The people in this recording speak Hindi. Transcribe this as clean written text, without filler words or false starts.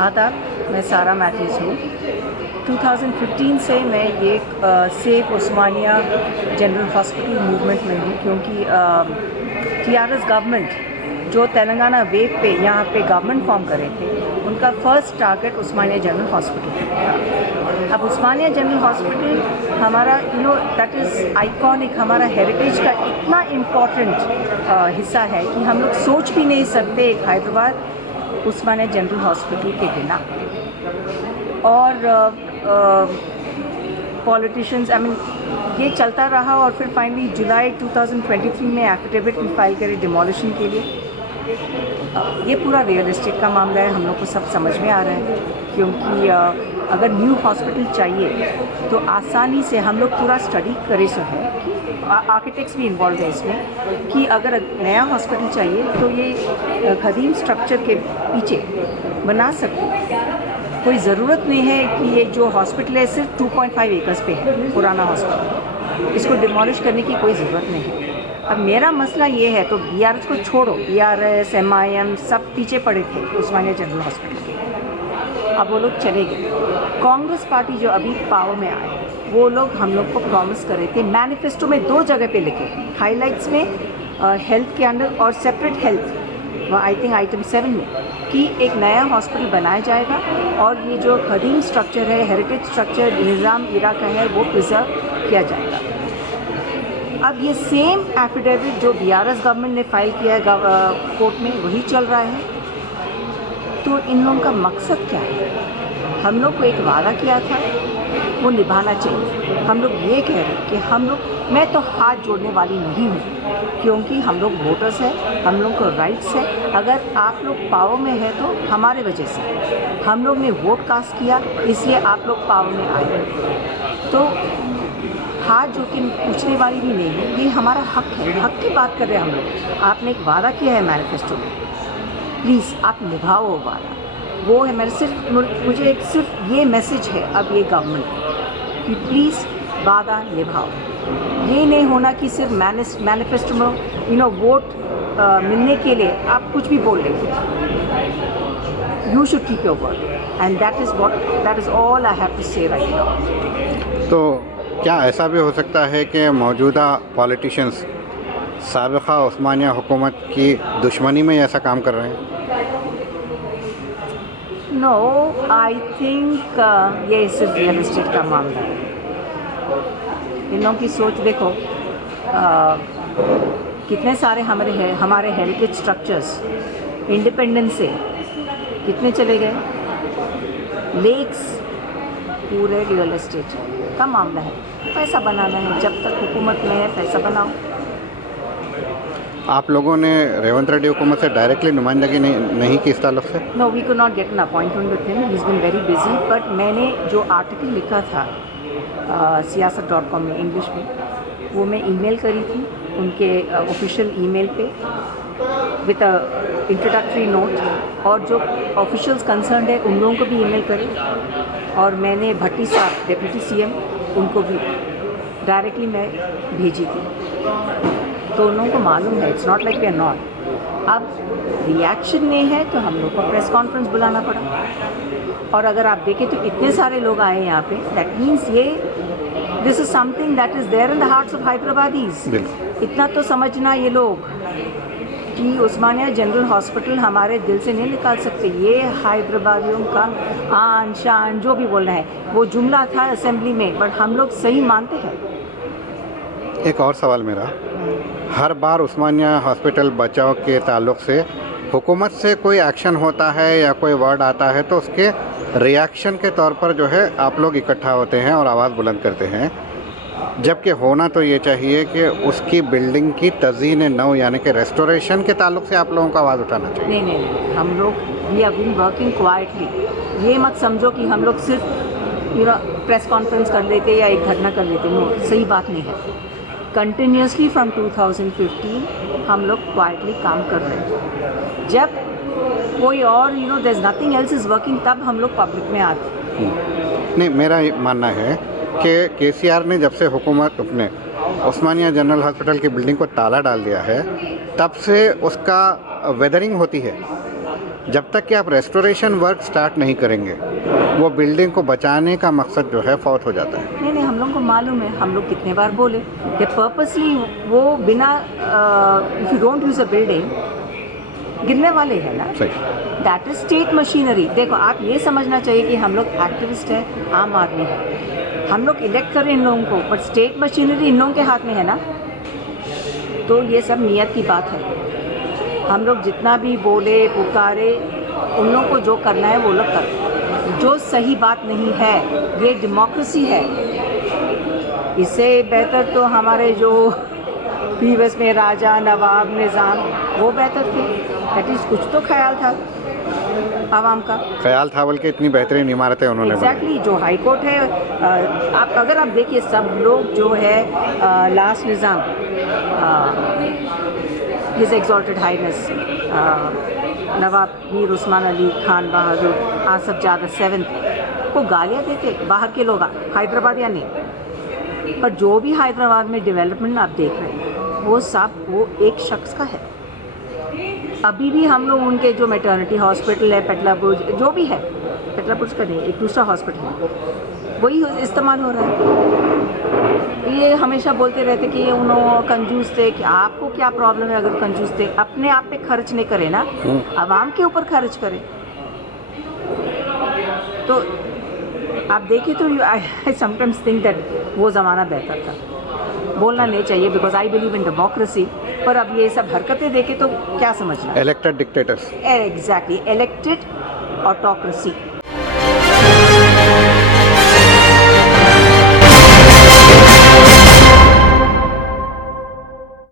आदाब, मैं सारा मैथ्यूज़ हूँ। 2015 से मैं ये सेफ उस्मानिया जनरल हॉस्पिटल मूवमेंट में हूँ, क्योंकि टीआरएस गवर्नमेंट जो तेलंगाना वेव पे यहाँ पे गवर्नमेंट फॉर्म करे थे, उनका फर्स्ट टारगेट उस्मानिया जनरल हॉस्पिटल था। अब उस्मानिया जनरल हॉस्पिटल हमारा दैट इज़ आइकॉनिक, हमारा हेरिटेज का इतना इम्पॉर्टेंट हिस्सा है कि हम लोग सोच भी नहीं सकते एक हैदराबाद उस्मानिया जनरल हॉस्पिटल के बिना। और पॉलिटिशियंस ये चलता रहा और फिर फाइनली जुलाई 2023 में एफिडेविट भी फाइल करे डिमोलिशन के लिए। ये पूरा रियल एस्टेट का मामला है, हम लोग को सब समझ में आ रहा है, क्योंकि अगर न्यू हॉस्पिटल चाहिए तो आसानी से हम लोग पूरा स्टडी करे सो है, आर्किटेक्ट्स भी इन्वॉल्व है इसमें, कि अगर नया हॉस्पिटल चाहिए तो ये कदीम स्ट्रक्चर के पीछे बना सकते। कोई ज़रूरत नहीं है कि ये जो हॉस्पिटल है सिर्फ 2.5 एकर्स पे है, पुराना हॉस्पिटल, इसको डिमोलिश करने की कोई ज़रूरत नहीं है। अब मेरा मसला ये है, तो बीआरएस को छोड़ो, बीआरएस एमआईएम सब पीछे पड़े थे उस्मानिया जनरल हॉस्पिटल के, अब वो लोग चले गए। कांग्रेस पार्टी जो अभी पावर में आए, वो लोग हम लोग को प्रॉमिस करे थे, मैनिफेस्टो में 2 जगह पे लिखे, हाइलाइट्स में हेल्थ के अंदर और separate health, I think item 7 में, कि एक नया हॉस्पिटल बनाया जाएगा और ये जो कदीम स्ट्रक्चर है, हेरिटेज स्ट्रक्चर निज़ाम इरा का है, वो प्रिजर्व किया जाएगा। अब ये सेम एफिडेविट जो बीआरएस गवर्नमेंट ने फाइल किया है कोर्ट में, वही चल रहा है। तो इन लोगों का मकसद क्या है? हम लोग को एक वादा किया था, वो निभाना चाहिए। हम लोग ये कह रहे हैं कि हम लोग, मैं तो हाथ जोड़ने वाली नहीं हूँ, क्योंकि हम लोग वोटर्स हैं, हम लोग को राइट्स है। अगर आप लोग पावर में है तो हमारे वजह से, हम लोग ने वोट कास्ट किया, इसलिए आप लोग पावर में आए। तो हाथ जोड़ के पूछने वाली भी नहीं है, ये हमारा हक है, हक की बात कर रहे हैं हम लोग। आपने एक वादा किया है मैनिफेस्टो में, प्लीज़ आप निभाओ वो वादा। वो है मेरे मुझे सिर्फ ये मैसेज है अब ये गवर्नमेंट कि प्लीज़ वादा निभाओ। ये नहीं होना कि सिर्फ मैनिफेस्टो में वोट मिलने के लिए आप कुछ भी बोल रहे हो। You should keep your word and that is all I have to say right now. तो क्या ऐसा भी हो सकता है कि मौजूदा पॉलिटिशियंस साबिक़ा उस्मानिया हुकूमत की दुश्मनी में ऐसा काम कर रहे हैं? नो, आई थिंक ये सिर्फ रियल एस्टेट का मामला है। इन लोगों की सोच देखो, कितने सारे हमारे हेरिटेज स्ट्रक्चर्स इंडिपेंडेंस से कितने चले गए। लेक्स पूरे रियल एस्टेट का मामला है। पैसा बनाना है, जब तक हुकूमत में है पैसा बनाओ। आप लोगों ने रेवंत रेड्डी हुकूमत से डायरेक्टली नुमाइंदगी नहीं की इस ताल्लुक़ से? No, we could not get an appointment with him, he is been very busy. But मैंने जो आर्टिकल लिखा था siyasat.com में इंग्लिश में, वो मैं ईमेल करी थी उनके ऑफिशियल ईमेल पे विद अ इंट्रोडक्टरी नोट, और जो ऑफिशियल्स कंसर्न है उन लोगों को भी ईमेल करी, और मैंने भट्टी साहब डिप्टी सीएम उनको भी डायरेक्टली मैं भेजी थी। तो उन लोगों को मालूम है, it's not like we are not. अब रिएक्शन नहीं है तो हम लोग को प्रेस कॉन्फ्रेंस बुलाना पड़ा, और अगर आप देखें तो इतने सारे लोग आए यहाँ पे, that means this is something that is there in the hearts of Hyderabadis. इतना तो समझना ये लोग कि उस्मानिया जनरल हॉस्पिटल हमारे दिल से नहीं निकाल सकते। ये हैदराबादियों का आन शान जो भी बोलना है, वो जुमला था असेंबली में, बट हम लोग सही मानते हैं। एक और सवाल मेरा, हर बार उस्मानिया हॉस्पिटल बचाव के ताल्लुक़ से हुकूमत से कोई एक्शन होता है या कोई वर्ड आता है तो उसके रिएक्शन के तौर पर जो है आप लोग इकट्ठा होते हैं और आवाज़ बुलंद करते हैं, जबकि होना तो ये चाहिए कि उसकी बिल्डिंग की तज़ीन नौ यानी कि रेस्टोरेशन के ताल्लुक़ से आप लोगों को आवाज़ उठाना चाहिए। नहीं, हम लोग we have been working quietly. ये मत समझो कि हम लोग सिर्फ प्रेस कॉन्फ्रेंस कर लेते या एक घटना कर लेते, नो, सही बात नहीं है। कंटिन्यूसली फ्रॉम 2015 हम लोग क्वाइटली काम कर रहे हैं। जब कोई और there is nothing else is working, तब हम लोग पब्लिक में आते हैं। नहीं, मेरा मानना है कि केसीआर ने जब से हुकूमत अपने उस्मानिया जनरल हॉस्पिटल की बिल्डिंग को ताला डाल दिया है, तब से उसका वेदरिंग होती है, जब तक कि आप रेस्टोरेशन वर्क स्टार्ट नहीं करेंगे वो बिल्डिंग को बचाने का मकसद जो है फौत हो जाता है। नहीं नहीं, हम लोग को मालूम है, हम लोग कितने बार बोले कि पर्पसली वो बिना if you don't use a building गिरने वाले हैं ना। सही। That is state machinery. देखो, आप ये समझना चाहिए कि हम लोग एक्टिविस्ट हैं, आम आदमी है, हम लोग इलेक्ट करें इन लोगों को, बट स्टेट मशीनरी इन लोगों के हाथ में है ना। तो ये सब नियत की बात है। हम लोग जितना भी बोले पुकारे, उन लोगों को जो करना है वो लोग करें। जो सही बात नहीं है, ये डेमोक्रेसी है। इससे बेहतर तो हमारे जो प्रीवियस में राजा नवाब निज़ाम वो बेहतर थे। एटलीस्ट कुछ तो ख्याल था आवाम का। ख्याल था बल्कि इतनी बेहतरीन इमारतें उन्होंने बनाई। एग्जैक्टली जो हाई कोर्ट है, आप अगर आप देखिए सब लोग जो है लास्ट निज़ाम हिज एग्जॉल्टेड हाइनेस नवाब मीर उस्मान अली खान बहादुर आसफ जादा 7th को गालियाँ देते बाहर के लोग, हैदराबाद या नहीं। पर जो भी हैदराबाद में डेवलपमेंट आप देख रहे हैं वो सब वो एक शख्स का है। अभी भी हम लोग उनके जो मैटरनिटी हॉस्पिटल है पेटलाबुर्ज, जो भी है, पेटलाबुर्ज का नहीं, एक दूसरा हॉस्पिटल है, वही इस्तेमाल हो रहा है। ये हमेशा बोलते रहते कि ये उन्होंने कंजूस थे। कि आपको क्या प्रॉब्लम है अगर कंजूस थे? अपने आप पे खर्च नहीं करे ना, आवाम के ऊपर खर्च करे। तो आप देखिए तो आई समटाइम्स थिंक दैट वो ज़माना बेहतर था। बोलना नहीं चाहिए because I believe in democracy, पर अब ये सब हरकतें देखे तो क्या समझना। Elected dictators. Exactly, elected autocracy.